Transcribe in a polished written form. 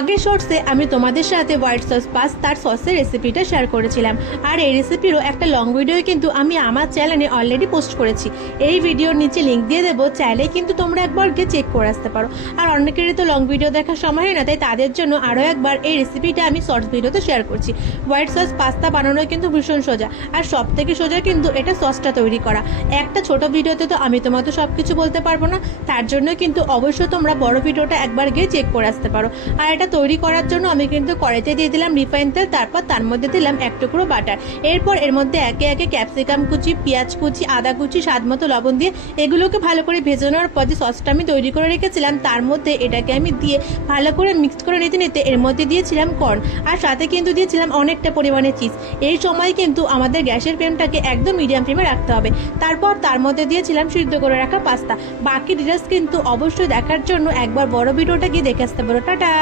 আগের শর্টসে আমি তোমাদের সাথে হোয়াইট সস পাস্তার সসের রেসিপিটা শেয়ার করেছিলাম, আর এই রেসিপিরও একটা লং ভিডিও কিন্তু আমি আমার চ্যানেলে অলরেডি পোস্ট করেছি। এই ভিডিওর নিচে লিঙ্ক দিয়ে দেবো, চাইলে কিন্তু তোমরা একবার গিয়ে চেক করে আসতে পারো। আর অনেকেরই তো লং ভিডিও দেখার সময় হয় না, তাই তাদের জন্য আরও একবার এই রেসিপিটা আমি শর্টস ভিডিওতে শেয়ার করছি। হোয়াইট সস পাস্তা বানানো কিন্তু ভীষণ সোজা, আর সব থেকে সোজা কিন্তু এটা সসটা তৈরি করা। একটা ছোট ভিডিওতে তো আমি তোমাকে সব কিছু বলতে পারবো না, তার জন্য কিন্তু অবশ্যই তোমরা বড় ভিডিওটা একবার গিয়ে চেক করে আসতে পারো। আর এটা তৈরি করার জন্য আমি কিন্তু কড়াইতে দিয়ে দিলাম রিফাইন তেল, তারপর তার মধ্যে দিলাম এক টুকরো বাটার। এরপর এর মধ্যে একে একে ক্যাপসিকাম কুচি, পেঁয়াজ কুচি, আদা কুচি, স্বাদ মতো লবণ দিয়ে এগুলোকে ভালো করে ভেজে নেওয়ার পর যে সসটা আমি তৈরি করে রেখেছিলাম তার মধ্যে এটাকে আমি দিয়ে ভালো করে মিক্স করে নিতে নিতে এর মধ্যে দিয়েছিলাম কর্ন, আর সাথে কিন্তু দিয়েছিলাম অনেকটা পরিমাণে চিজ। এই সময় কিন্তু আমাদের গ্যাসের ফ্লেমটাকে একদম মিডিয়াম ফ্লেমে রাখতে হবে। তারপর তার মধ্যে দিয়েছিলাম সিদ্ধ করে রাখা পাস্তা। বাকি ডিটেলস কিন্তু অবশ্যই দেখার জন্য একবার বড় ভিডিওটা গিয়ে দেখে আসতে পারো। টাটা।